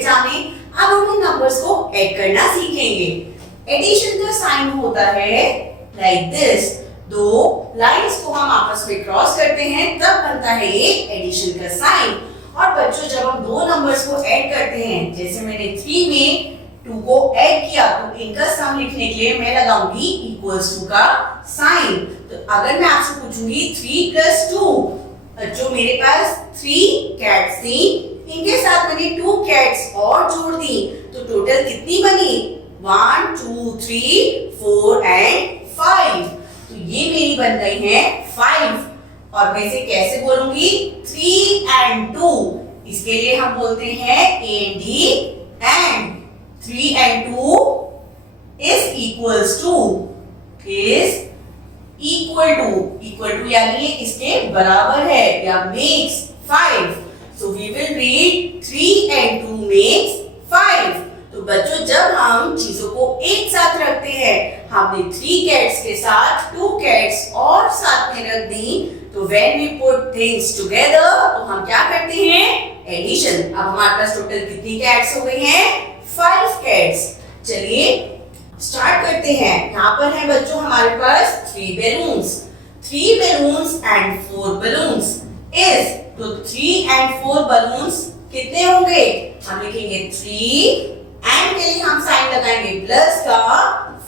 Alphabet जाने, अब हम इन नंबर्स को ऐड करना सीखेंगे। एडिशन का साइन होता है लाइक दिस। दो लाइंस को हम आपस में क्रॉस करते हैं तब बनता है ये एडिशन का साइन। और बच्चों जब हम दो नंबर्स को ऐड करते हैं, जैसे मैंने 3 में 2 को ऐड किया तो इनका सम लिखने के लिए मैं लगाऊंगी इक्वल्स टू का साइन। तो अगर मैं आपसे पूछूंगी 3 + 2, जो मेरे पास 3 कैट्स थी, इनके साथ मैंने 2 कैट्स और जोड़ दी तो टोटल कितनी बनी? 1 2 3 4 एंड 5। तो ये मेरी बन गई है 5। और मैं इसे कैसे बोलूंगी? 3 and 2। इसके लिए हम बोलते हैं and 3 and 2 is equals to equal to यानी इसके बराबर है या makes 5। So we will read 3 and 2 makes 5। तो बच्चों जब हम चीजों को एक साथ रखते हैं, हमने 3 कैट्स के साथ 2 कैट्स और साथ में रख दी, तो when we put things together तो हम क्या करते हैं? एडिशन। अब हमारे पास टोटल कितनी कैट्स हो गई हैं? 5 कैट्स। चलिए स्टार्ट करते हैं। यहाँ पर है बच्चों हमारे पास 3 बैलून्स एंड 4 बैलून्स इज, तो 3 and 4 बैलून्स कितने होंगे? हम लिखेंगे 3 एंड के लिए हम साइन लगाएंगे प्लस का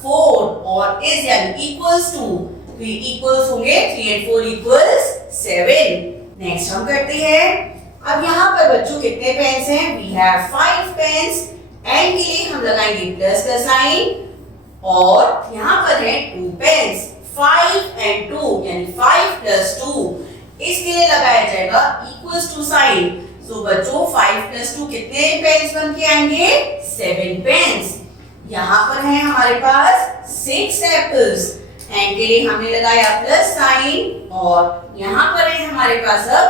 4 और इज यानी इक्वल्स टू, तो ये इक्वल्स होंगे 3 and 4 equals 7। नेक्स्ट हम करते हैं। अब यहाँ पर बच्चों कितने पेन्स हैं? We have 5 pens. एंड के लिए हम लगाएंगे प्लस का साइन और यहाँ पर है 2 पेन्स, 5 and 2 यानी 5 + 2। इसके लिए लगाया जाएगा इक्वल्स टू साइन। सो बच्चों 5 + 2 कितने पेन्स बन के आएंगे? 7 पेन्स। यहाँ पर है हमारे पास 6 एप्पल्स। एंड के लिए हमने लगाया प्लस साइन और यहाँ पर है हमारे पास अब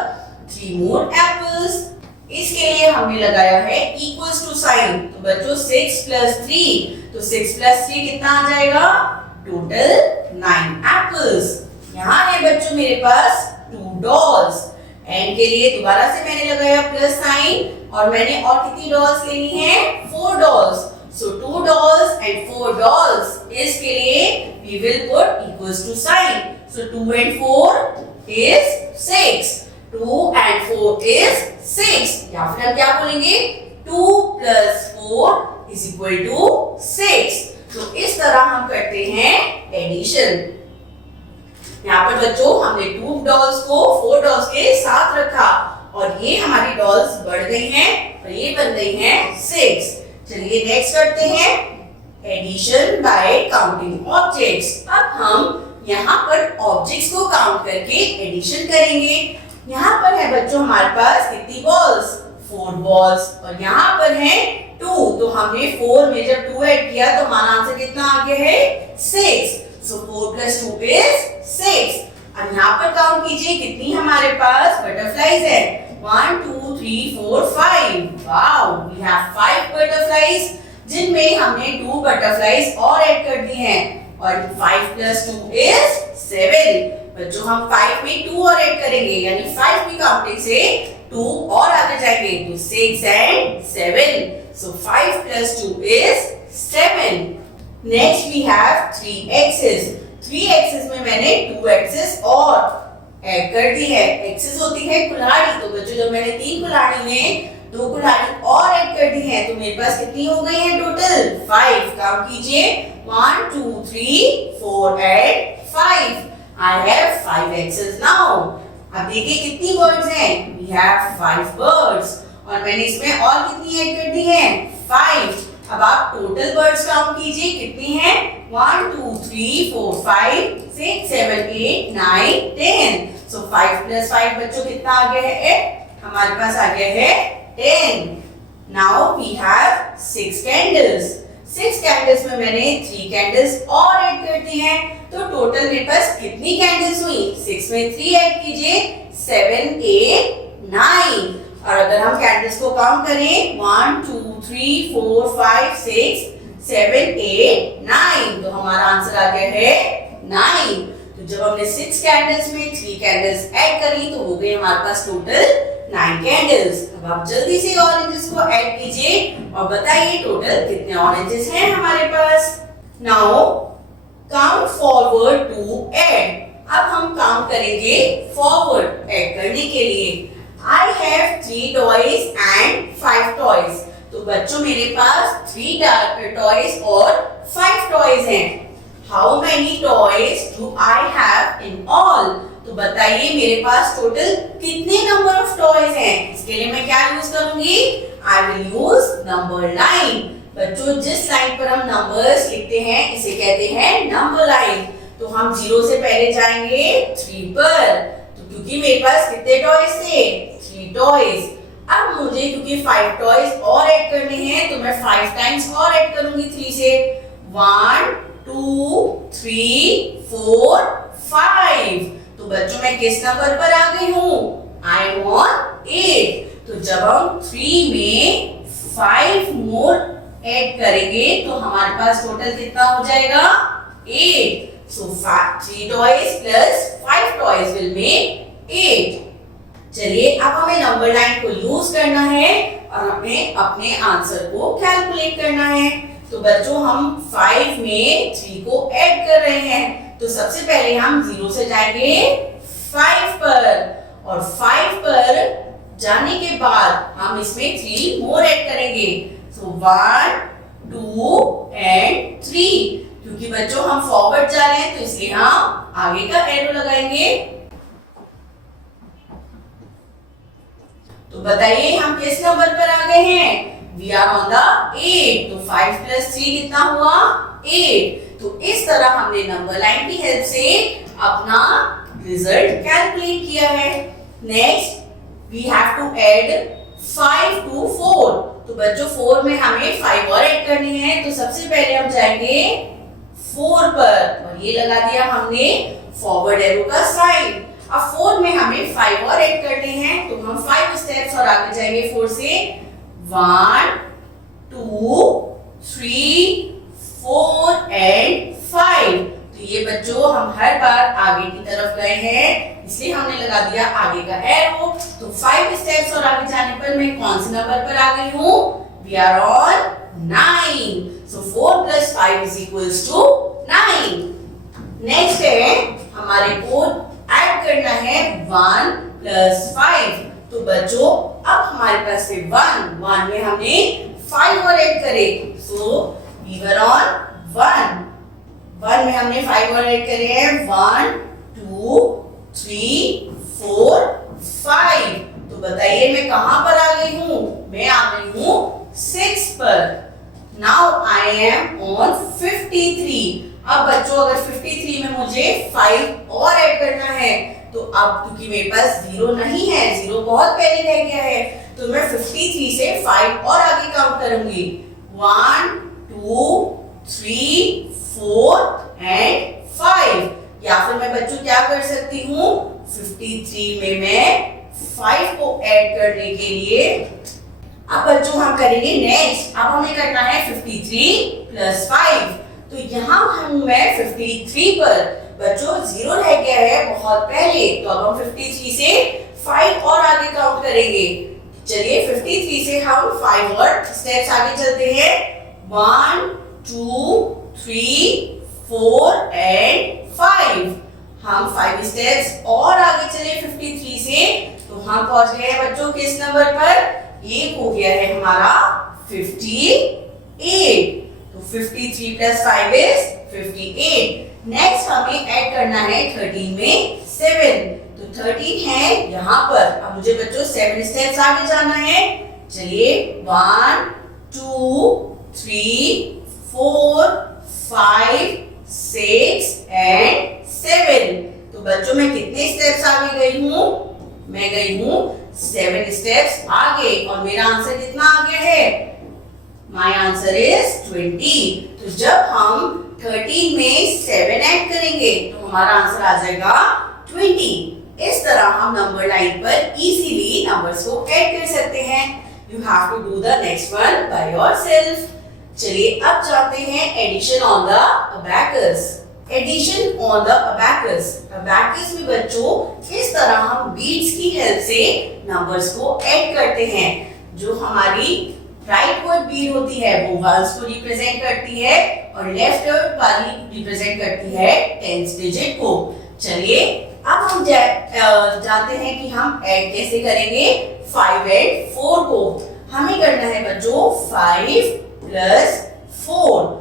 3 more एप्पल्स। इसके लिए हमने लगाया है इक्वल्स टू साइन। तो बच्चों 6 + 3, तो 6 + 3 कितना आ जाएगा? Total 9 apples. यहाँ है बच्चों मेरे पास 2 डॉल्स। एंड के लिए दोबारा से मैंने लगाया प्लस साइन और मैंने और कितनी डॉल्स लेनी है? 4 dolls. So 2 dolls and 4 dolls. इसके लिए we will put equals to sign. So 2 and 4 is 6. 2 and 4 is 6. या फिर हम क्या बोलेंगे? 2 + 4 is equal to 6. तो इस तरह हम करते हैं एडिशन। यहाँ पर बच्चों हमने 2 डॉल्स को 4 डॉल्स के साथ रखा और ये हमारी डॉल्स बढ़ गई हैं और ये बन गई हैं 6। चलिए नेक्स्ट करते हैं एडिशन बाय काउंटिंग ऑब्जेक्ट्स। अब हम यहाँ पर ऑब्जेक्ट्स को काउंट करके एडिशन करेंगे। यहाँ पर है बच्चों हमारे पास कितनी बॉल्स? 4 बॉल्स और यहाँ पर है 2। तो हमने 4 में जब 2 ऐड किया तो हमारा आंसर कितना आ गया है? 6। So 4 + 2 is 6। अब यहाँ पर काउंट कीजिए कितनी हमारे पास बटरफ्लाईज है? 1 2 3 4 5। वाओ, वी हैव 5 बटरफ्लाईज, जिनमें हमने 2 बटरफ्लाईज और ऐड कर दी हैं और 5 + 2 is 7। बच्चों हम 5 में 2 और ऐड करेंगे यानी 5 की काउंटिंग से 2 और आगे जाएंगे तो 6 and 7। So 5 + 2 is 7। Next we have 3 X's. 3 X's में मैंने 2 एक्सेस और ऐड कर दी है। एक्सेस होती है कुल्हाड़ी, तो बच्चों जब मैंने 3 कुल्हाड़ी में 2 कुल्हाड़ी और ऐड कर दी है तो मेरे पास कितनी हो गई है टोटल? 5। काउंट कीजिए 1 2 3 4 and 5। I have 5 X's now. अब देखिए कितनी बर्ड्स हैं? वी हैव 5 बर्ड्स और मैंने इसमें और कितनी ऐड कर दी है? 5। अब आप टोटल बर्ड्स काउंट कीजिए कितनी हैं? 1 2 3 4 5 6 7 8 9 10। सो 5 + 5 बच्चों कितना आ गया है? हमारे पास आ गया है 10। Now we have 6 candles. 6 candles में मैंने 3 कैंडल्स और ऐड कर दी हैं, तो टोटल मेरे पास कितनी कैंडल्स हुई? 6 में 3 ऐड कीजिए 7 8 9। और अगर हम कैंडल्स को काउंट करें 1 2 3 4 5 6 7 8 9, तो हमारा आंसर आ गया है 9। तो जब हमने 6 कैंडल्स में 3 कैंडल्स ऐड करी तो हो गए हमारे पास टोटल 9 कैंडल्स। अब आप जल्दी से ऑरेंजेस को ऐड कीजिए और बताइए टोटल कितने ऑरेंजेस हैं हमारे पास। Now count forward to add. अब हम काउंट करेंगे फॉरवर्ड ऐड करने के लिए। I have 3 toys and 5 toys। तो बच्चों मेरे पास 3 toys और 5 toys हैं। How many toys do I have in all? तो बताइए मेरे पास टोटल कितने नंबर ऑफ टॉयज हैं। इसके लिए मैं क्या यूज करूंगी? I will use number line। बच्चों जिस लाइन पर हम नंबर्स लिखते हैं इसे कहते हैं नंबर लाइन। तो हम 0 से पहले जाएंगे 3 पर। तो क्योंकि मेरे पास कितने टॉयज थे? 3 टॉयज। अब मुझे क्योंकि 5 टॉयज और ऐड करने हैं तो मैं 5 टाइम्स और ऐड करूंगी 3 से। 1 2 3 4 5। तो बच्चों मैं किस नंबर पर आ गई हूँ? I am on 8। तो जब हम 3 में 5 मोर ऐड करेंगे तो हमारे पास टोटल कितना हो जाएगा? 8। So 3 toys plus 5 toys will make 8। चलिए अब हमें नंबर लाइन को यूज करना है और हमें अपने आंसर को कैलकुलेट करना है। तो बच्चों हम 5 में 3 को ऐड कर रहे हैं। तो सबसे पहले हम 0 से जाएंगे 5 पर और 5 पर जाने के बाद हम इसमें 3 मोर ऐड करेंगे। So 1 2 and 3। क्योंकि बच्चों हम फॉरवर्ड जा रहे हैं तो इसलिए हम आगे का एरो लगाएंगे। तो बताइए हम किस नंबर पर आ गए हैं? We are on the 8। तो 5 + 3 कितना हुआ? 8। तो इस तरह हमने नंबर लाइन की हेल्प से अपना रिजल्ट कैलकुलेट किया है। Next we have to add 5 to 4। तो बच्चों 4 में हमें 5 और ऐड करनी है। तो सबसे पहले हम जाएंगे 4 पर और ये लगा दिया हमने फॉरवर्ड एरो का साइन। अब 4 में हमें 5 और ऐड करने हैं तो हम 5 स्टेप्स और आगे जाएंगे 4 से। 1 2 3 4 and 5। तो ये बच्चों हम हर बार आगे की तरफ गए हैं इसलिए हमने लगा दिया आगे का एरो। तो 5 स्टेप्स और आगे जाने पर मैं कौन से नंबर पर आ गई हूँ? We are on 9। So 4 plus 5 is equals to 9। Next है हमारे को ऐड करना है 1 plus 5। तो बच्चों अब हमारे पास से 1 में हमने 5 और ऐड करे। So we were on 1 में हमने 5 और ऐड करे हैं। 1 2 3 4 5। तो बताइए मैं कहां पर आ गई हूँ? मैं आ गई हूँ 6 पर। Now I am on 53। अब बच्चों अगर 53 में मुझे 5 और ऐड करना है तो अब क्योंकि मेरे पास 0 नहीं है, 0 बहुत पहले रह गया है, तो मैं 53 से 5 और आगे काउंट करूंगी। 1 2 3 4 and 5। या फिर मैं बच्चों क्या कर सकती हूँ? 53 में मैं 5 को ऐड करने के लिए अब बच्चों हम करेंगे नेक्स्ट। अब हमें करना है 53 + 5। तो यहाँ मैं 53 पर बच्चों 0 रह गया है बहुत पहले, तो अब हम 53 से 5 और आगे काउंट करेंगे। चलिए 53 से हम 5 और स्टेप्स आगे चलते हैं। 1 2 3 4 and 5। हम 5 स्टेप्स और आगे चले 53 से तो हम पहुंच गए बच्चों किस नंबर पर? एक हो गया है हमारा 58। तो 53 + 5 is 58। नेक्स्ट हमें ऐड करना है 13 में 7। तो 13 है यहाँ पर। अब मुझे बच्चों 7 स्टेप्स आगे जाना है। चलिए 1 2 3 4 5 6 and 7। तो बच्चों मैं कितने स्टेप्स आगे गई हूँ? मैं गई हूँ 7 स्टेप्स आगे और मेरा आंसर कितना आ गया है? My answer is 20। तो जब हम 13 में 7 ऐड करेंगे तो हमारा आंसर आ जाएगा 20। इस तरह हम नंबर लाइन पर इजीली नंबर्स को ऐड कर सकते हैं। You have to do the next one by yourself. चलिए अब जाते हैं addition on the abacus. Addition on the abacus. Abacus में बच्चों किस तरह हम बीट्स की हेल्प से नंबर्स को ऐड करते हैं। जो हमारी राइट वर्ड बीट होती है वो वंस को रिप्रेजेंट करती है और लेफ्ट वर्ड वाली रिप्रेजेंट करती है टेंस डिजिट को। चलिए अब हम जानते हैं कि हम ऐड कैसे करेंगे 5 and 4 को। हमें करना है बच्चों 5 plus 4।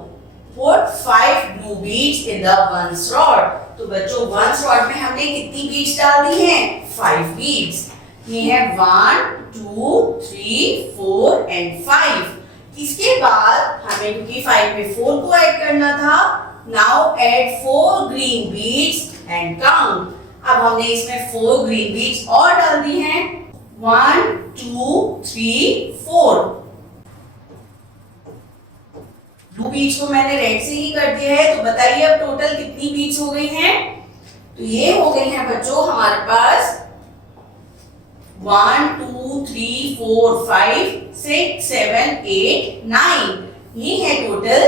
Put 5 blue beads in the ones rod। तो बच्चों ones rod में हमने कितनी beads डाल दी हैं? 5 beads। ये है 1 2 3 4 and 5। इसके बाद हमें क्योंकि 5 में 4 को ऐड करना था, now add 4 green beads and count। अब हमने इसमें 4 ग्रीन बीट्स और डाल दी हैं 1 2 3 4। ब्लू बीट्स को मैंने रेड से ही कर दिया है, तो बताइए अब टोटल कितनी बीट्स हो गई हैं? तो ये हो गई हैं बच्चों हमारे पास 1 2 3 4 5 6 7 8 9। ये है टोटल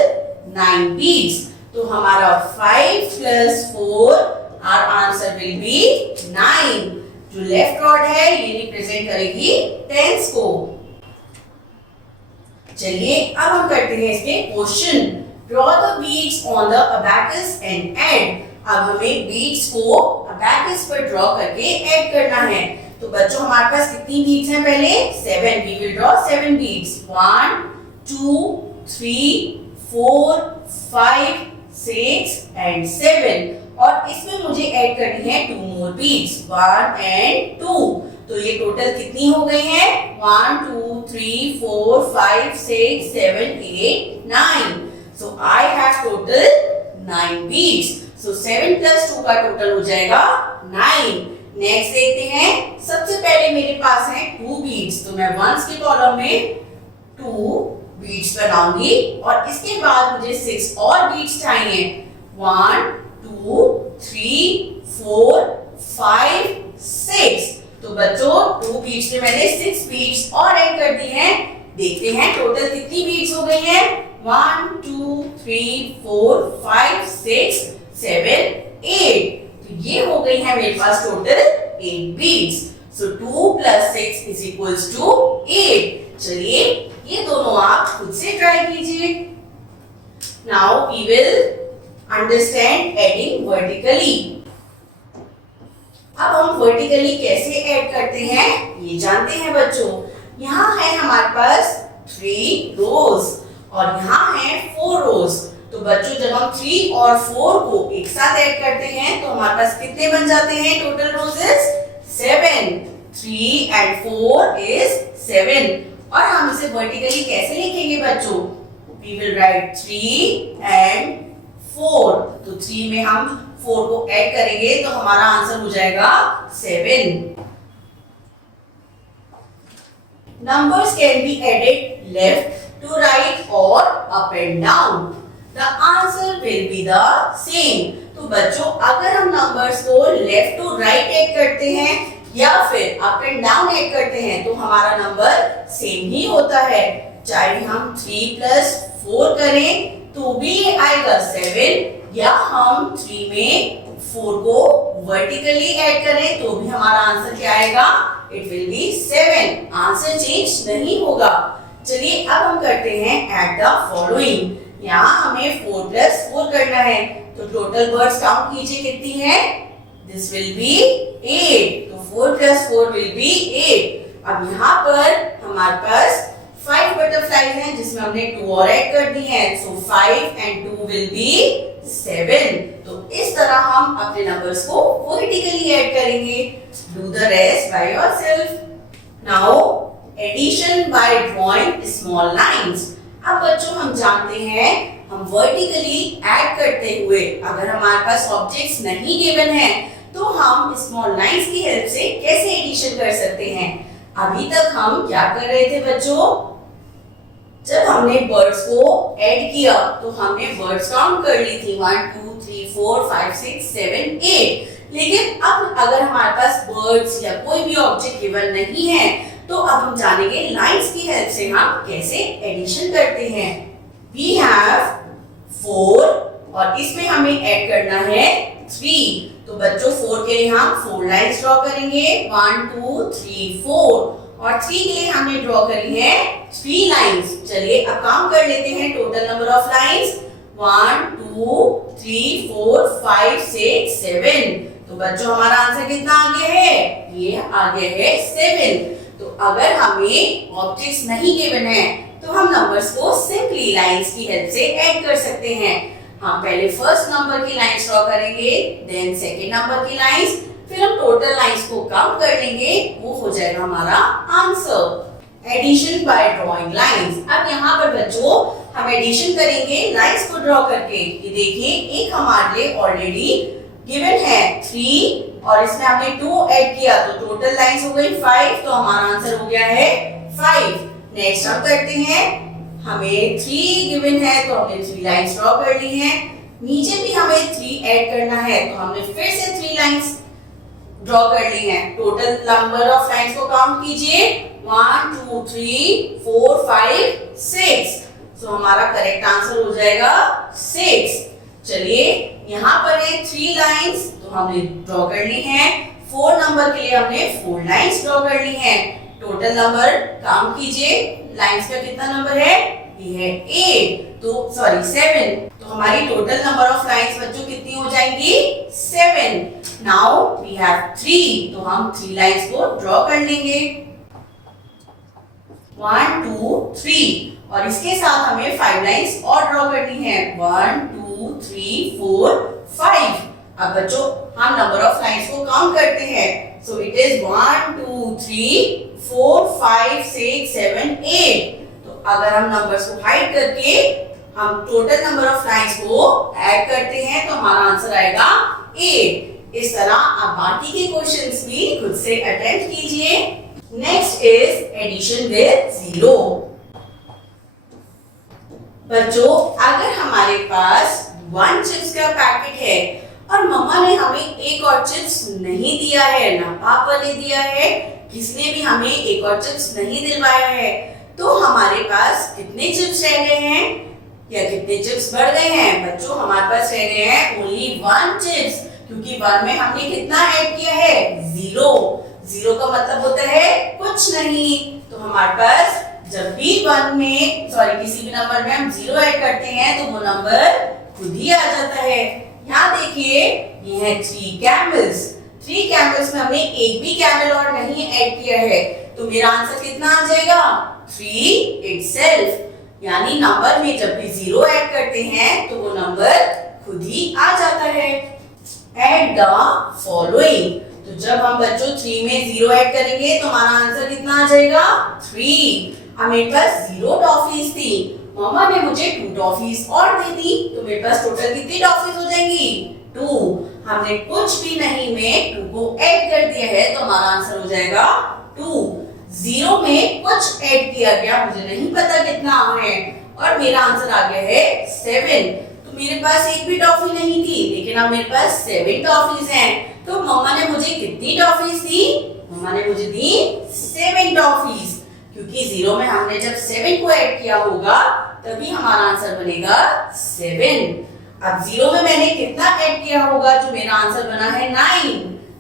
9 बीट्स। तो हमारा 5 plus 4 our answer will be 9। जो लेफ्ट रॉड है ये रिप्रेजेंट करेगी टेंस को। चलिए अब हम करते हैं इसके question. Draw the beads on the abacus and add. अब हमें बीट्स को अबैकस पर ड्रॉ करके ऐड करना है। तो बच्चों हमारे पास कितनी बीट्स हैं? पहले 7। We will draw 7 beads 1 2 3 4 5 6 and 7। और इसमें मुझे ऐड करनी है 2 मोर बीट्स 1 and 2। तो ये टोटल कितनी हो गई है? 1 2 3 4 5 6 7 8 9। So I have total 9 beads. So 7 plus 2 का टोटल हो जाएगा 9। नेक्स्ट देखते हैं। सबसे पहले मेरे पास है 2 बीट्स, तो मैं वंस के कॉलम में 2 बीट्स बनाऊंगी और इसके बाद मुझे 6 और बीट्स चाहिए 1 2 3 4 5 6। तो बच्चों 2 बीट्स में मैंने 6 बीट्स और ऐड कर दी हैं। देखते हैं टोटल कितनी बीट्स हो गई हैं? 1 2 3 4 5 6 7 8। तो ये हो गई है मेरे पास total 8 beats. So 2 plus 6 is equals to 8। चलिए ये दोनों आप खुद से ट्राई कीजिए। Now we will understand adding vertically। अब हम वर्टिकली कैसे ऐड करते हैं ये जानते हैं बच्चों। यहाँ है हमारे पास 3 रोज और यहाँ है 4 रोज। तो बच्चों जब हम 3 और 4 को एक साथ ऐड करते हैं तो हमारे पास कितने बन जाते हैं? Total roses 7। 3 and 4 is 7। और हम इसे वर्टिकली कैसे लिखेंगे बच्चों? We will write 3 and 4। तो 3 में हम 4 को ऐड करेंगे तो हमारा आंसर हो जाएगा 7। Numbers can be added left to right or up and down। The answer will be the same। तो बच्चों अगर हम नंबर्स को लेफ्ट टू राइट ऐड करते हैं या फिर अप एंड डाउन ऐड करते हैं तो हमारा नंबर सेम ही होता है। चाहे हम 3 plus 4 करें तो भी आएगा 7, या हम 3 में 4 को वर्टिकली ऐड करें तो भी हमारा आंसर क्या आएगा? It will be 7। Answer change नहीं होगा। चलिए अब हम करते हैं एट द फॉलोइंग। यहाँ हमें 4 plus 4 करना है तो टोटल वर्ड्स काउंट कीजिए कितनी है? This will be 8। तो 4 plus 4 विल बी 8। अब यहाँ पर हमारे पास 5 बटरफ्लाईज हैं जिसमें हमने 2 और ऐड कर दी हैं। So 5 and 2 will be 7। तो इस तरह हम अपने नंबर्स को वर्टिकली ऐड करेंगे। Do the rest by yourself. Now addition by drawing small lines. अब बच्चों हम जानते हैं हम वर्टिकली ऐड करते हुए अगर हमारे पास ऑब्जेक्ट्स नहीं गिवन है तो हम स्मॉल लाइंस की हेल्प से कैसे एडिशन कर सकते हैं। अभी तक हम क्या कर रहे थे बच्चों? जब हमने वर्ड्स को ऐड किया तो हमने वर्ड्स काउंट कर ली थी 1 2 3 4 5 6 7 8। लेकिन अब अगर हमारे पास वर्ड्स या कोई भी ऑब्जेक्ट गिवन नहीं है तो अब हम जानेंगे लाइंस की हेल्प से हम कैसे एडिशन करते हैं। वी हैव 4 और इसमें हमें ऐड करना है 3। तो बच्चों 4 के लिए हम 4 लाइंस ड्रॉ करेंगे, 1 2 3 4, और 3 के लिए हमने ड्रॉ करी है 3 लाइंस। चलिए अब काम कर लेते हैं टोटल नंबर ऑफ लाइंस, 1 2 3 4 5 6 7। तो बच्चों हमारा आंसर कितना आ गया है? ये आ गया है 7। तो अगर हमें ऑब्जेक्ट्स नहीं गिवन है तो हम नंबर्स को सिंपली लाइंस की हेल्प से ऐड कर सकते हैं। हम पहले फर्स्ट नंबर की लाइंस ड्रॉ करेंगे, देन सेकंड नंबर की लाइंस, फिर हम टोटल लाइंस को काउंट कर लेंगे, वो हो जाएगा हमारा answer. Addition by drawing lines. अब यहाँ पर बच्चों हम एडिशन करेंगे लाइंस को ड्रॉ करके। ये देखिए एक हमारे लिए ऑलरेडी गिवन है 3 और इसमें हमने 2 ऐड किया तो टोटल लाइंस हो गई 5, तो हमारा आंसर हो गया है 5। नेक्स्ट हम करते हैं, हमें 3 गिवन है तो हमने 3 लाइंस ड्रॉ कर ली हैं। नीचे भी हमें 3 ऐड करना है तो हमने फिर से 3 लाइंस ड्रॉ कर ली हैं। टोटल नंबर ऑफ लाइंस को काउंट कीजिए, 1 2 3 4 5 6। तो हमारा करेक्ट आंसर हो जाएगा 6। चलिए यहाँ पर है 3 लाइंस तो हमने ड्रॉ कर ली हैं। 4 नंबर के लिए हमने 4 लाइंस ड्रॉ कर ली हैं। टोटल नंबर काउंट कीजिए, लाइंस का कितना नंबर है? ये है 8, तो सॉरी 7। तो हमारी टोटल नंबर ऑफ लाइंस बच्चों कितनी हो जाएंगी? 7। नाउ वी हैव 3, तो हम 3 लाइंस को ड्रॉ कर लेंगे, 1 2 3, और इसके साथ हमें 5 लाइंस और ड्रॉ करनी है, 1 2 3 4 5। अब बच्चों हम नंबर ऑफ लाइंस को काउंट करते हैं, सो इट इज 1 2 3 4 5 6 7 8। तो अगर हम नंबर्स को हाइड करके हम टोटल नंबर ऑफ लाइंस को ऐड करते हैं तो हमारा आंसर आएगा 8। इस तरह आप बाकी के क्वेश्चंस भी खुद से अटेम्प्ट कीजिए। Next is addition with 0। बच्चों अगर हमारे पास 1 चिप्स का पैकेट है और मम्मा ने हमें एक और चिप्स नहीं दिया है, ना पापा ने दिया है, किसने भी हमें एक और चिप्स नहीं दिलवाया है, तो हमारे पास कितने चिप्स रह गए हैं या कितने चिप्स बढ़ गए हैं? बच्चों हमारे पास रह गए हैं ओनली 1 चिप्स, क्योंकि 1 में हमने कितना ऐड किया है? 0। 0 का मतलब होता है कुछ नहीं। तो हमारे पास जब भी 1 में किसी भी नंबर में हम 0 ऐड करते हैं तो वो नंबर खुद ही आ जाता है। यहाँ देखिए ये है 3 कैमल्स। 3 कैमल्स में हमने एक भी कैमल और नहीं ऐड किया है, तो मेरा आंसर कितना आ जाएगा? 3 itself। यानी नंबर में जब भी 0 ऐड करते हैं तो वो नंबर खुद ही आ जाता है। Add the following। तो जब हम बच्चों 3 में 0 ऐड करेंगे तो हमारा आंसर कितना आ जाएगा? 3। अब मेरे पास 0 टॉफीज थी, मम्मा ने मुझे 2 टॉफीज और दे दी, तो मेरे पास टोटल कितनी टॉफीज हो जाएंगी? 2। हमने कुछ भी नहीं में 2 को ऐड कर दिया है तो हमारा आंसर हो जाएगा 2। 0 में कुछ ऐड किया गया, मुझे नहीं पता कितना है, और मेरा आंसर आ गया है 7। तो मेरे पास एक भी टॉफी नहीं थी, लेकिन अब मेरे पास 7 टॉफीज हैं। तो मम्मा ने मुझे कितनी टॉफीज दी? मम्मा ने मुझे दी 7 टॉफीज, क्योंकि 0 में हमने जब 7 को ऐड किया होगा तभी हमारा आंसर बनेगा 7। अब 0 में मैंने कितना ऐड किया होगा जो मेरा आंसर बना है 9।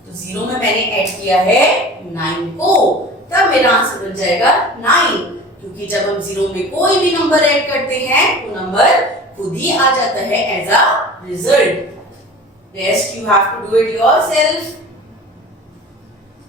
तो 0 में मैंने ऐड किया है 9 को, तब मेरा आंसर बन जाएगा 9। क्योंकि जब हम 0 में कोई भी नंबर ऐड करते हैं वो नंबर खुद ही आ जाता है as a result. Rest you have to do it yourself.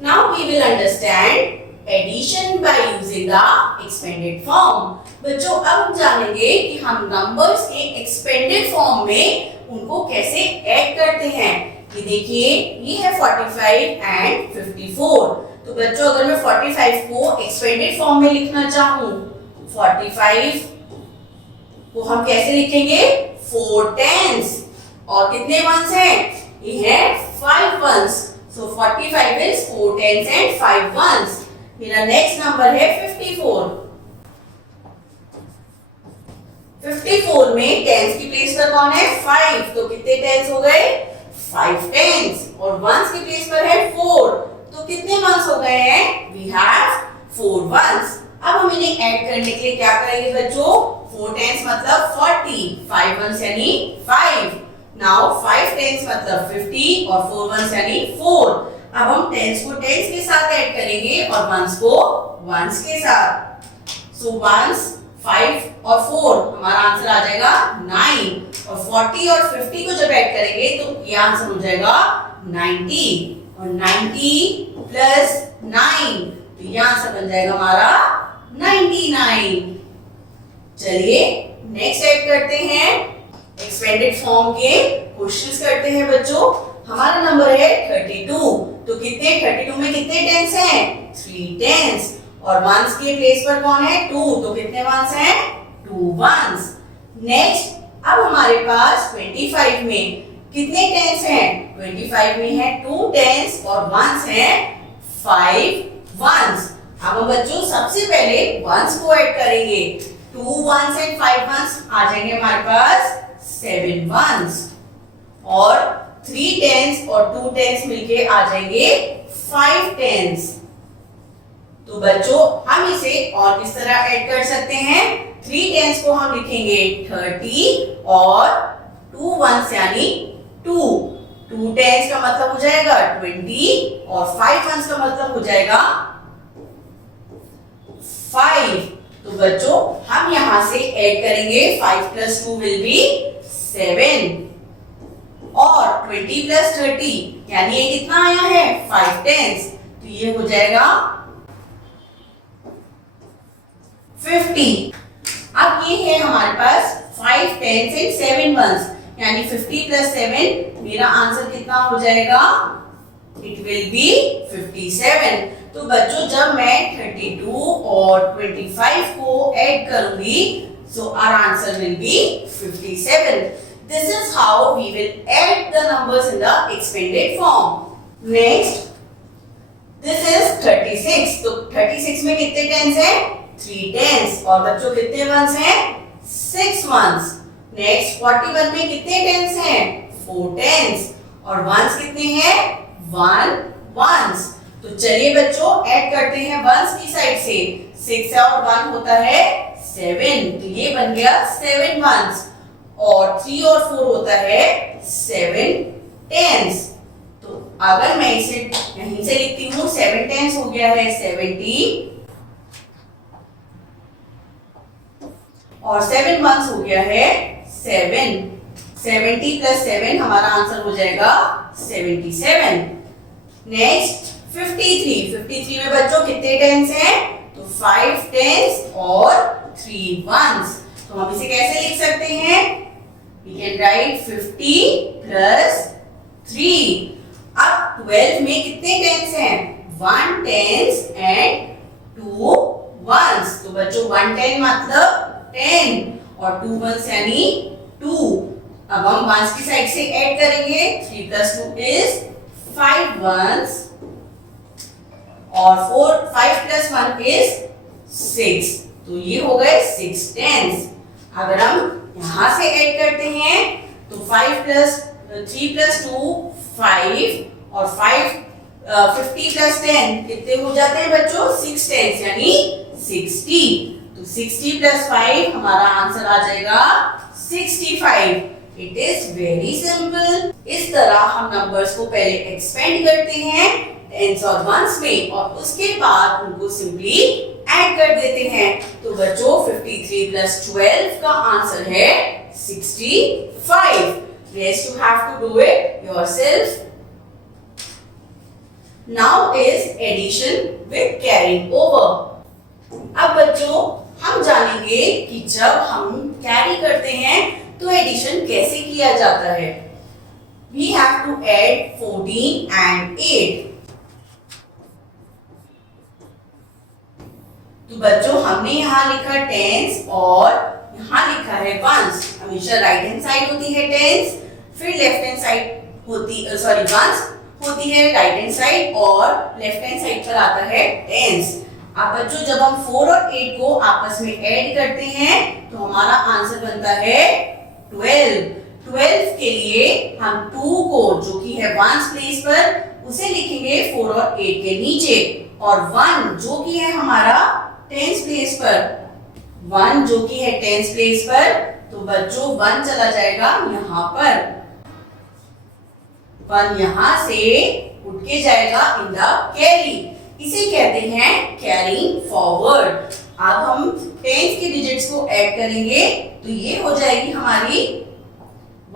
Now we will understand addition by using the expanded form. बच्चों अब हम जानेंगे कि हम नंबर्स के एक्सपेंडेड फॉर्म में उनको कैसे ऐड करते हैं। ये देखिए ये है 45 एंड 54। तो बच्चों अगर मैं 45 को एक्सपेंडेड फॉर्म में लिखना चाहूँ, 45 को हम कैसे लिखेंगे? 4 10s, और कितने वंस हैं? ये है 5 ones. So 45 is 4 10s and 5 ones. मेरा नेक्स्ट नंबर है 54। 54 में टेंस की प्लेस पर कौन है? 5। तो कितने टेंस हो गए? 5 टेंस। और वंस की प्लेस पर है 4। तो कितने वंस हो गए हैं? We have 4 ones. अब हम इन्हें ऐड करने के लिए क्या करेंगे बच्चों? 4 टेंस मतलब 40, 5 वंस यानी 5। नाउ 5 टेंस मतलब 50 और 4 वंस यानी 4। अब हम टेंस को टेंस के साथ ऐड करेंगे और वंस को वंस के साथ। सो वंस 5 और 4 हमारा आंसर आ जाएगा 9 और 40 और 50 को जब ऐड करेंगे तो ये आंसर हो जाएगा 90 और 90 प्लस 9 तो ये आंसर बन जाएगा हमारा 99। चलिए नेक्स्ट ऐड करते हैं एक्सपेंडेड फॉर्म के क्वेश्चंस करते हैं बच्चों। हमारा नंबर है 32। तो कितने 32 में कितने टेंस हैं? 3 टेंस और वंस के प्लेस पर कौन है? 2। तो कितने वंस हैं? 2 वंस। नेक्स्ट अब हमारे पास 25 में कितने टेंस हैं? 25 में है 2 टेंस और वंस हैं 5 वंस। अब हम बच्चों सबसे पहले वंस को ऐड करेंगे। 2 वंस एंड 5 वंस आ जाएंगे हमारे पास 7 वंस और 3 टेंस और 2 टेंस मिलके आ जाएंगे 5 टेंस। तो बच्चों हम इसे और किस तरह ऐड कर सकते हैं? 3 टेंस को हम लिखेंगे 30 और 2 वंस यानी 2। 2 टेंस का मतलब हो जाएगा 20 और 5 वंस का मतलब हो जाएगा 5। तो बच्चों हम यहां से ऐड करेंगे 5 प्लस 2 विल बी 7 और 20 प्लस 30 यानी ये कितना आया है? 5 टेंस। तो ये हो जाएगा 50। अब ये है हमारे पास 5 टेंस एंड 7 वंस यानी 50 प्लस 7 मेरा आंसर कितना हो जाएगा? It will be 57। तो बच्चों जब मैं 32 और 25 को ऐड करूंगी so our answer will be 57. This is how we will add the numbers in the expanded form. Next, this is 36. तो 36 में कितने टेंस हैं? 3 टेंस और बच्चों कितने वंस हैं? 6 वंस। नेक्स्ट 41 में कितने टेंस हैं? 4 टेंस और वंस कितने हैं? 1 वंस। तो चलिए बच्चों ऐड करते हैं वंस की साइड से। 6 और 1 होता है 7 तो ये बन गया 7 वंस और 3 और 4 होता है 7 टेंस। तो अगर मैं इसे यहीं से लिखती हूँ 7 टेंस हो गया है 70 और 7 वंस हो गया है 7। 70 प्लस 7 हमारा आंसर हो जाएगा 77। नेक्स्ट 53 में बच्चों कितने टेंस हैं? तो 5 टेंस और 3 वंस। तो हम इसे कैसे लिख सकते हैं? We can write 50 plus 3। अब 12 में कितने टेंस हैं? 1 टेंस एंड 2 वंस। तो बच्चों 1 टेन मतलब 10 और 2 वंस यानी 2। अब हम वंस की साइड से ऐड करेंगे 3 plus 2 is 5 वंस और 5 plus 1 is 6। तो ये हो गए 6 टेंस। अगर हम यहां से ऐड करते हैं तो 5 plus 3 plus 2 5 और 50 plus 10 कितने हो जाते हैं बच्चों? 6 टेंस यानी 60। तो 60 plus 5 हमारा आंसर आ जाएगा 65। It is very simple. इस तरह हम नंबर्स को पहले एक्सपेंड करते हैं टेंस और वंस में और उसके बाद उनको सिंपली ऐड कर देते हैं। तो बच्चों 53 प्लस 12 का आंसर है 65। Yes, you have to do it yourself. Now is addition with carrying over. अब बच्चों हम जानेंगे कि जब हम कैरी करते हैं तो एडिशन कैसे किया जाता है। We have to add 14 and 8. तो बच्चों हमने यहाँ लिखा टेंस और यहाँ लिखा है वंस। हमेशा राइट हैंड साइड होती है टेंस, फिर लेफ्ट हैंड साइड होती वंस होती है राइट हैंड साइड और लेफ्ट हैंड साइड पर आता है टेंस। अब बच्चों जब हम 4 और 8 को आपस में ऐड करते हैं तो हमारा आंसर बनता है 12। 12 के लिए हम 2 को जो कि है वंस प्लेस पर उसे लिखेंगे 4 और 8 के नीचे और 1 जो कि है हमारा टेंस प्लेस पर 1 जो कि है टेंस प्लेस पर, तो बच्चों 1 चला जाएगा यहाँ पर, 1 यहाँ से उठ के जाएगा इन द कैरी, इसे कहते हैं कैरिंग फॉरवर्ड। अब हम टेंस के डिजिट्स को ऐड करेंगे तो ये हो जाएगी हमारी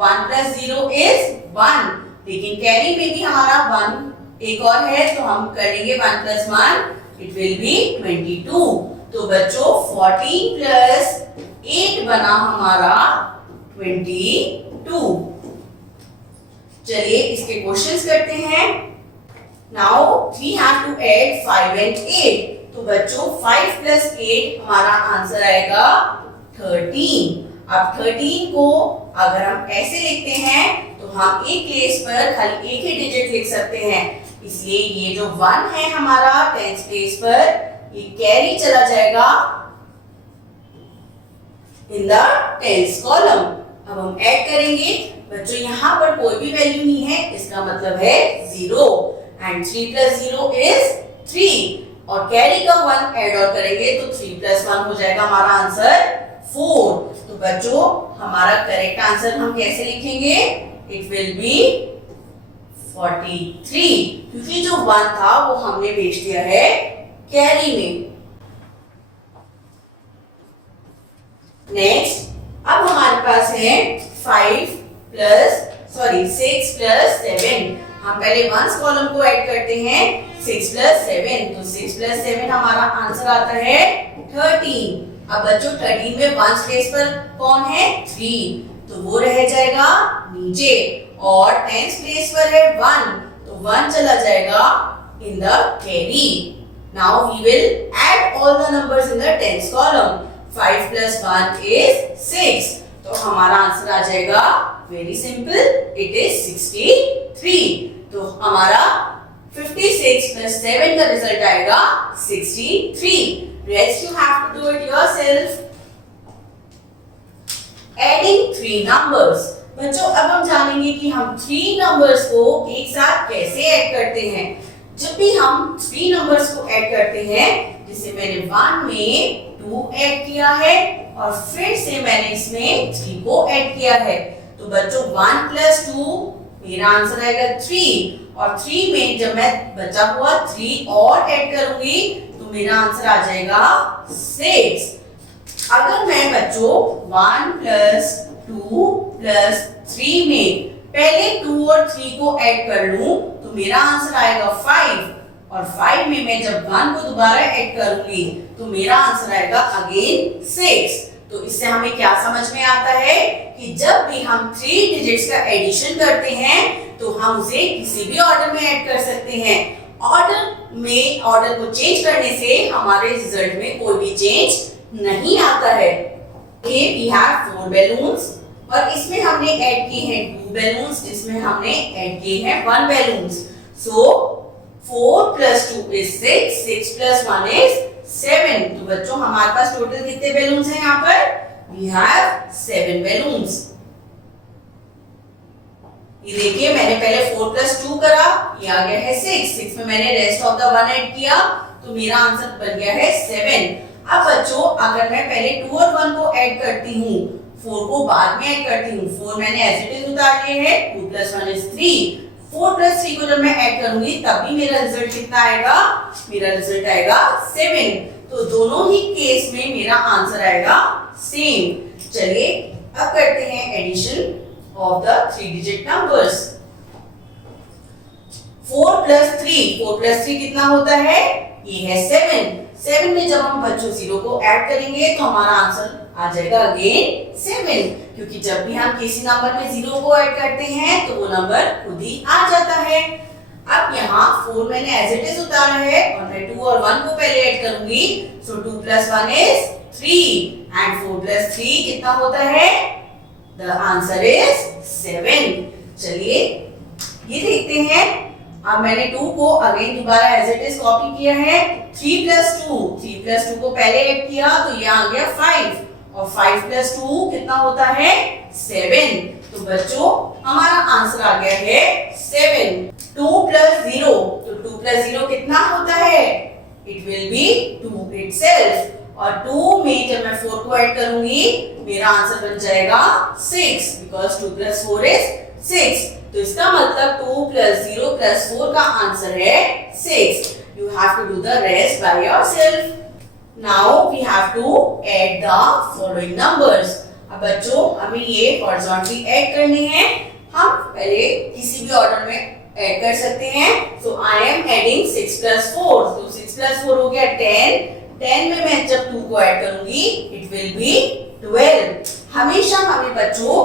1 + 0 इज 1, लेकिन कैरी में भी हमारा 1 एक और है तो हम करेंगे 1 + 1 इट विल बी 22। तो बच्चों 14 + 8 बना हमारा 22। चलिए इसके क्वेश्चंस करते हैं। Now we have to add 5 and 8, तो बच्चों 5 + 8 हमारा आंसर आएगा 13। अब 13 को अगर हम ऐसे लिखते हैं तो हम एक प्लेस पर खाली एक ही डिजिट लिख सकते हैं, इसलिए ये जो 1 है हमारा टेंस प्लेस पर, ये कैरी चला जाएगा इन द टेंस कॉलम। अब हम ऐड करेंगे बच्चों, यहाँ पर कोई भी वैल्यू नहीं है, इसका मतलब है 0, एंड 3 + 0 इज 3, और कैरी का 1 ऐड और करेंगे तो 3 + 1 हो जाएगा हमारा आंसर 4। तो बच्चों हमारा करेक्ट आंसर हम कैसे लिखेंगे, इट विल बी 43, क्योंकि जो 1 था वो हमने भेज दिया है कैरी में। नेक्स्ट अब हमारे पास है 6 + 7। हम पहले 1 कॉलम को ऐड करते हैं 6 + 7, तो 6 + 7 हमारा आंसर आता है 13। अब बच्चों 13 में 1 प्लेस पर कौन है, 3, तो वो रह जाएगा नीचे, और 10 प्लेस पर है 1, तो 1 चला जाएगा in the carry. Now we will add all the numbers in the tens column. 5 + 1 is 6. तो हमारा आंसर आ जाएगा very simple, it is 63. तो हमारा 56 + 7 का रिजल्ट आएगा 63. Rest you have to do it yourself. Adding 3 numbers. बच्चों अब हम जानेंगे कि हम 3 नंबर्स को एक साथ कैसे ऐड करते हैं। जब भी हम 3 नंबर्स को ऐड करते हैं, जैसे मैंने 1 में 2 ऐड किया है और फिर से मैंने इसमें 3 को ऐड किया है, तो बच्चों 1 + 2 मेरा आंसर आएगा 3, और 3 में जब मैं बचा हुआ 3 और ऐड करूंगी तो मेरा आंसर आ जाएगा 6। अगर मैं बच्चों 1 + 2 + 3 में पहले 2 और 3 को ऐड कर लूं तो मेरा आंसर आएगा 5, और 5 में मैं जब 1 को दोबारा ऐड करूंगी तो मेरा आंसर आएगा अगेन 6। तो इससे हमें क्या समझ में आता है कि जब भी हम 3 डिजिट्स का एडिशन करते हैं तो हम उसे किसी भी ऑर्डर में ऐड कर सकते हैं। ऑर्डर को चेंज करने से हमारे रिजल्ट में कोई भी चेंज नहीं आता है। Here we have 4 balloons, और इसमें हमने ऐड किए हैं 2 बैलून्स, इसमें हमने ऐड किए हैं 1 बैलून्स। So 4 + 2 is 6, 6 + 1 is 7। तो बच्चों हमारे पास टोटल कितने बैलून्स हैं यहाँ पर, we have 7 बैलून्स। ये देखिए मैंने पहले 4 + 2 करा, ये आ गया है 6 में मैंने रेस्ट ऑफ द 1 ऐड किया तो मेरा आंसर बन गया है 7। अब बच्चों अगर मैं पहले 2 और 1 को ऐड करती हूँ, 4 को बाद में ऐड करती हूँ, 4 मैंने एज इट इज उतार लिए हैं, 2 + 1 is 3, 4 + 3 को जब मैं ऐड करूंगी तभी मेरा रिजल्ट कितना आएगा, मेरा रिजल्ट आएगा 7। तो दोनों ही केस में मेरा आंसर आएगा सेम। चलिए अब करते हैं addition of the 3 digit numbers. 4 + 3 कितना होता है, ये है 7 में जब हम बच्चों 0 को ऐड करेंगे तो हमारा आंसर आ जाएगा अगेन 7, क्योंकि जब भी हम किसी नंबर में 0 को ऐड करते हैं तो वो नंबर खुद ही आ जाता है। अब यहाँ 4 मैंने एज इट इज उतारा है और मैं 2 और 1 को पहले ऐड करूंगी, सो 2 + 1 is 3 एंड 4 + 3 कितना होता है, द आंसर इज 7। चलिए ये देखते हैं। अब मैंने 2 को अगेन दोबारा एज इट इज कॉपी किया है, 3 + 2 को पहले ऐड किया तो ये आ गया 5, और 5 + 2 कितना होता है, 7। तो बच्चों हमारा आंसर आ गया है 7। 2 + 0, तो 2 + 0 कितना होता है, इट विल बी 2 itself, और 2 में जब मैं 4 को ऐड करूंगी मेरा आंसर बन जाएगा 6 बिकॉज 2 + 4 इज 6। तो इसका मतलब 2 + 0 + 4 का आंसर है 6। You have to do the rest by yourself. Now we have to add the following numbers. अब बच्चों हमें ये हॉरिजॉन्टली ऐड करनी है। हम पहले किसी भी ऑर्डर में ऐड कर सकते हैं। So I am adding 6 + 4. तो 6 + 4 हो गया 10। 10 में मैं जब 2 को ऐड करूंगी it will be 12। हमेशा हमें बच्चों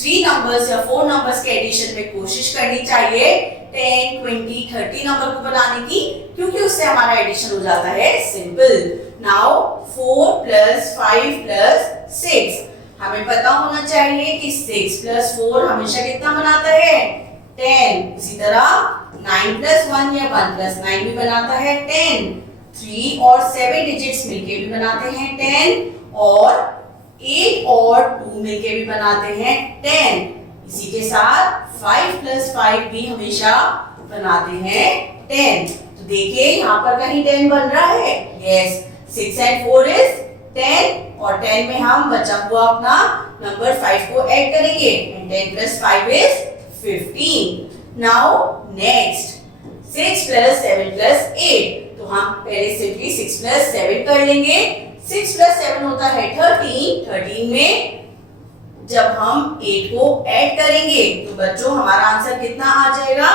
3 नंबर्स या 4 नंबर्स के एडिशन में कोशिश करनी चाहिए 10, 20, 30 नंबर को बनाने की, क्योंकि उससे हमारा एडिशन हो जाता है सिंपल। नाउ 4 + 5 + 6, हमें पता होना चाहिए कि 6 + 4 हमेशा कितना बनाता है 10। इसी तरह 9 + 1 या 1 + 9 भी बनाता है 10। 3 और 7 डिजिट्स मिलके भी बनाते हैं 10 और 8 और 2 मिलके भी बनाते हैं 10। इसी के साथ 5 + 5 भी हमेशा बनाते हैं 10। तो देखिए यहाँ पर कहीं 10 बन रहा है। यस, 6 and 4 is 10 और 10 में हम बचा हुआ अपना नंबर 5 को ऐड करेंगे and 10 + 5 is 15। Now next 6 + 7 + 8, तो हम पहले सिंपली 6 + 7 कर लेंगे। 6 + 7 होता है 13। 13 में जब हम 8 को ऐड करेंगे तो बच्चों हमारा आंसर कितना आ जाएगा?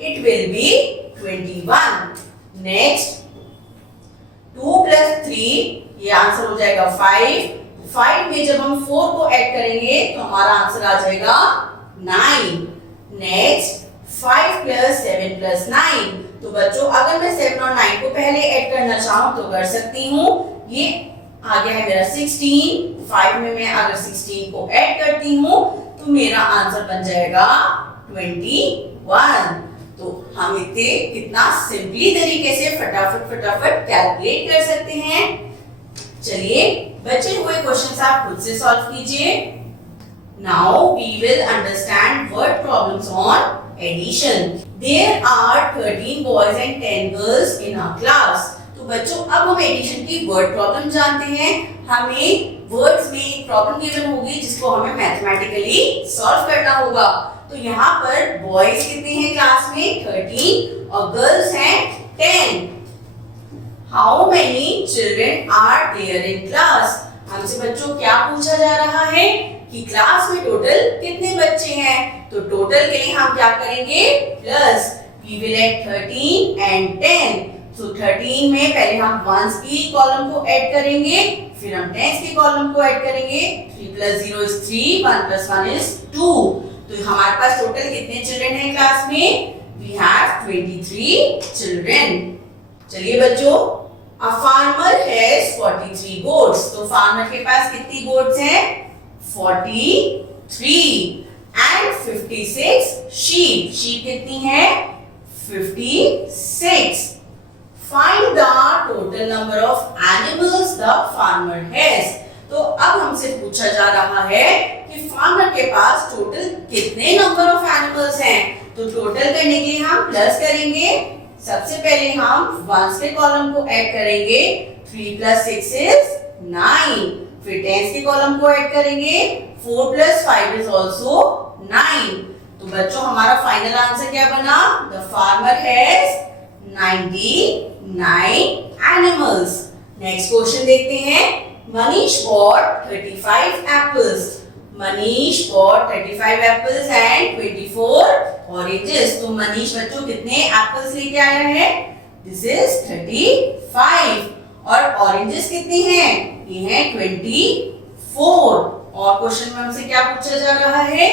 It will be 21। नेक्स्ट 2 + 3, ये आंसर हो जाएगा 5। 5 में जब हम 4 को ऐड करेंगे तो हमारा आंसर आ जाएगा 9। नेक्स्ट 5 + 7 + 9, तो बच्चों अगर मैं 7 और 9 को पहले ऐड करना चाहूं तो कर सकती हूँ। ये आ गया है मेरा 16। 5 में मैं अगर 16 को ऐड करती हूँ तो मेरा आंसर बन जाएगा 21। तो हम इतने कितना सिंपली तरीके से फटाफट कैलकुलेट कर सकते हैं। चलिए बचे हुए क्वेश्चंस आप खुद से सॉल्व कीजिए। Now we will understand word problems on addition. There are 13 boys and 10 girls in our class. तो बच्चों अब हम एडिशन की वर्ड प्रॉब्लम जानते हैं। हमें वर्ड्स में एक प्रॉब्लम गिवन होगी जिसको हमें मैथमेटिकली सॉल्व करना होगा। तो यहाँ पर बॉयज कितने हैं क्लास में? 13 और गर्ल्स हैं 10। How many children are there in class? हमसे बच्चों क्या पूछा जा रहा है कि क्लास में टोटल कितने बच्चे हैं। तो टोटल के लिए हम क्या करेंगे? Plus we will add 13 and 10। तो 13 में पहले हम वंस की कॉलम को ऐड करेंगे, फिर हम टेंस की कॉलम को ऐड करेंगे। 3 + 0 is 3, 1 + 1 is 2। तो हमारे पास टोटल कितने चिल्ड्रन हैं क्लास में? We have 23 children। चलिए बच्चों, a farmer has 43 goats। तो फार्मर के पास कितनी गोट्स हैं? 43 and 56 sheep। sheep कितनी है? 56। Find the total number of animals the farmer has। तो अब हमसे पूछा जा रहा है कि फार्मर के पास टोटल कितने नंबर ऑफ एनिमल्स हैं। तो टोटल करने के लिए हम प्लस करेंगे। सबसे पहले हम वंस के कॉलम को ऐड करेंगे। 3 + 6 is 9। फिर टेंस के कॉलम को ऐड करेंगे। 4 + 5 is also 9। तो बच्चों हमारा फाइनल आंसर क्या बना? The farmer has 99 animals। Next question देखते हैं। Manish bought 35 apples। Manish bought 35 apples and 24 oranges। तो मनीष बच्चों कितने एप्पल्स लेके आया है? This is 35। और ऑरेंजेस कितनी हैं? ये हैं 24। और क्वेश्चन में हमसे क्या पूछा जा रहा है?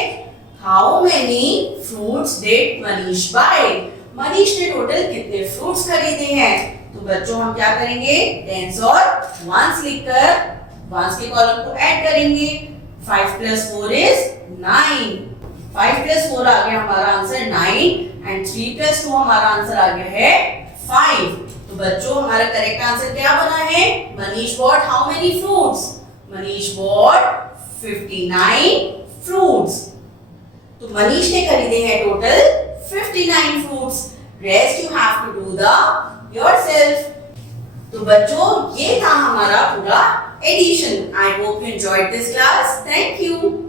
How many fruits did Manish buy? Manish ने टोटल कितने फ्रूट्स खरीदे हैं? तो बच्चों हम क्या करेंगे? टेंस और वंस लिखकर वंस के कॉलम को ऐड करेंगे। 5 + 4 is 9। 5 + 4 आ गया हमारा आंसर 9 and 3 + 2 हमारा आंसर आ गया है 5। तो बच्चों हमारा करेक्ट आंसर क्या बना है? Manish bought how many fruits? Manish bought 59 fruits। तो मनीष ने खरीदे हैं total 59 fruits। Rest you have to do the yourself। तो बच्चों ये था हमारा पूरा addition. I hope you enjoyed this class. Thank you.